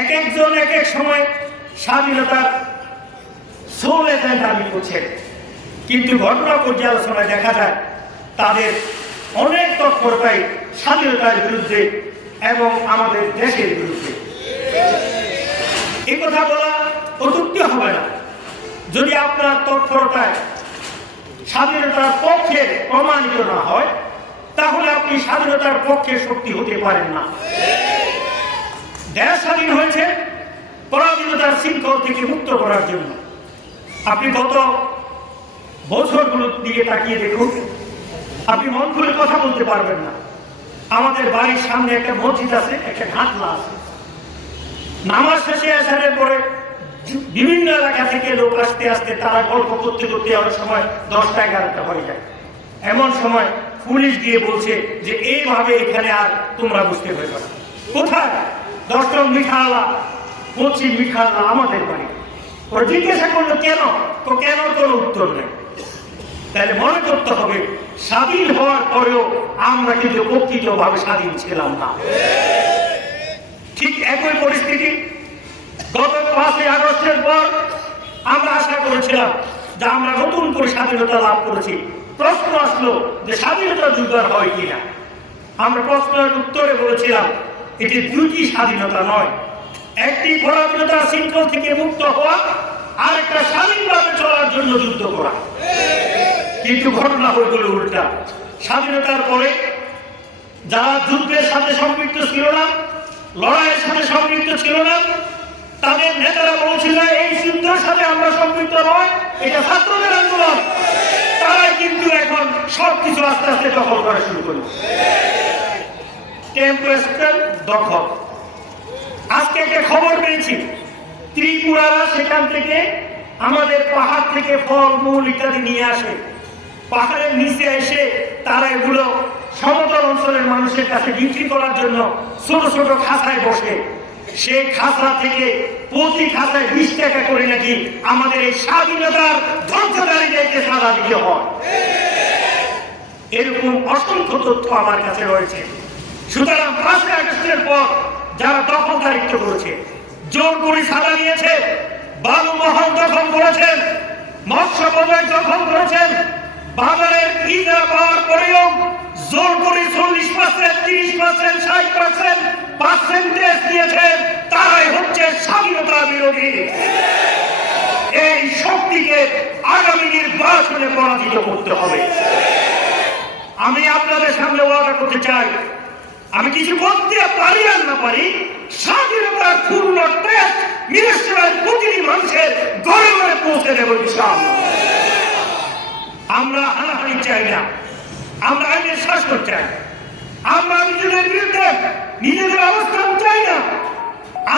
এক একজন এক এক সময় স্বাধীনতার সোলে দাবি করছে, কিন্তু ঘটনা পর্যালোচনায় দেখা যায় তাদের অনেক তৎপরতাই স্বাধীনতার বিরুদ্ধে এবং আমাদের দেশের বিরুদ্ধে। এই কথা বলা অযুক্তি হবে না। যদি আপনার তৎপরতায় স্বাধীনতার পক্ষে প্রমাণিত না হয়, তাহলে আপনি স্বাধীনতার পক্ষে শক্তি হতে পারেন না। দেশ স্বাধীন হয়েছে পরাধীনতার শৃঙ্খল থেকে মুক্ত করার জন্য। আপনি গত বছরগুলোর দিকে তাকিয়ে দেখুন, আপনি মন খুলে কথা বলতে পারবেন না। আমাদের বাড়ির সামনে একটা মসজিদ আছে, একটা ঘাটলা আছে। নামাজ শেষে আসার পরে বিভিন্ন এলাকা থেকে লোক আসতে আসতে তারা গল্প করতে করতে অনেক সময় 10টা 11টা হয়ে যায়। এমন সময় পুলিশ গিয়ে বলছে যে এইভাবে এখানে আর তোমরা বুঝতে পারবে না। কোথায়? 10 নং মিঠালা, পশ্চিম মিঠালা আমাদের বাড়ি। ওরা জিজ্ঞাসা করলো কেন? তো কেন কোনো উত্তর নেই। তাহলে মনে করতে হবে স্বাধীন হওয়ার পরেও আমরা কিন্তু প্রকৃতভাবে স্বাধীন ছিলাম না। ঠিক একই পরিস্থিতি গত 5ই আগস্টের পর আমরা আশা করেছিলাম যে আমরা নতুন করে স্বাধীনতা লাভ করেছি। প্রশ্ন আসলো যে স্বাধীনতা যুগার হয় কিনা। আমরা প্রশ্নের উত্তরে বলেছিলাম এটি দুটি স্বাধীনতা নয়, একটি পরাধীনতার শৃঙ্খল থেকে মুক্ত হওয়া আর একটা স্বাধীনভাবে চলার জন্য যুদ্ধ করা। কিন্তু ঘটনা হয়ে গেল উল্টা। স্বাধীনতার পরে যারা যুদ্ধের সাথে সম্পৃক্ত ছিল না, লড়াইয়ের সাথে সম্পৃক্ত ছিল না, তাদের নেতারা বলছিল এই যুদ্ধের সাথে আমরা সম্পৃক্ত নয়, এটা ছাত্রদের আন্দোলন। তারাই কিন্তু এখন সবকিছু আস্তে আস্তে দখল করা শুরু করল। টেম্পোস্টেল দখল। আজকে একটা খবর পেয়েছি, ত্রিপুরারা সেখান থেকে আমাদের পাহাড় থেকে ফল মূল ইত্যাদি নিয়ে আসে। পাহাড়ের নিচে এসে তারা এগুলো সমতল অঞ্চলের মানুষের কাছে বিক্রি করার জন্য ছোট ছোট খাঁচায় বসে। সেই খাঁচা থেকে প্রতি খাঁচায় 20 টাকা করে নাকি আমাদের এই স্বাধীনতার ধ্বংসকারীদেরকে সাজা দিতে হয়। এরকম অসংখ্য তথ্য আমার কাছে রয়েছে। সুতরাং 5ই আগস্টের পর যারা দখলদারিত্ব করেছে, জোর করে সাজা নিয়েছে, বালু মহল দখল করেছেন, মৎস্য বজায় দখল করেছেন, বাজারের ইজারা পাওয়ার পরেও জোর করে 40%, 30%, 60% পার্সেন্টেজ দিয়েছেন, তারাই হচ্ছে স্বাধীনতা বিরোধী। এই শক্তিকে আগামী নির্বাচনে পরাজিত করতে হবে। আমি আপনাদের সামনে ওয়াদা করতে চাই, আমি কিছু বলতে পারি আর না পারি, স্বাধীনতার পূর্ণ টেস্ট মিনিস্টারের প্রতিটি মানুষের ঘরে ঘরে পৌঁছে দেব ইনশাআল্লাহ। আমরা হানাহানি চাই না, আমরা আইনের শাসন চাই, আমরা নিজেদের বিরুদ্ধে নিজেদের অবস্থান চাই না।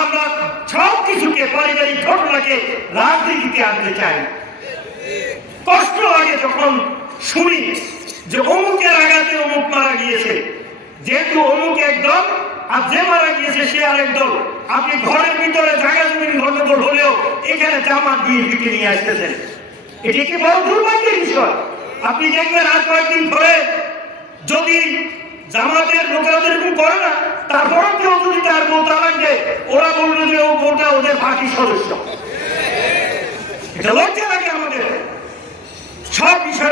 আমরা সব কিছুকে পারিবারিক ঘটনাকে রাজনীতিতে আনতে চাই। কষ্ট লাগে যখন শুনি যে অমুকের আঘাতে অমুক মারা গিয়েছে, যেহেতু অমুক একদল আর যে মারা গিয়েছে সে আরেক দল। আপনি ঘরের ভিতরে জায়গা জমিন গন্ডগোল হলেও এখানে জামাত দিয়ে দিকে নিয়ে আসতেছেন। এটি কি বড় দুর্ভাগ্যের বিষয়। আপনি দেখবেন আর কয়েকদিন পরে যদি জামাতের লোকেরা এরকম করে না, তারপরে কেউ যদি তার বউটা লাগবে, ওরা বলবে যে ও বউটা ওদের পার্টির সদস্য। এটা লজ্জা লাগে আমাদের সব বিষয়।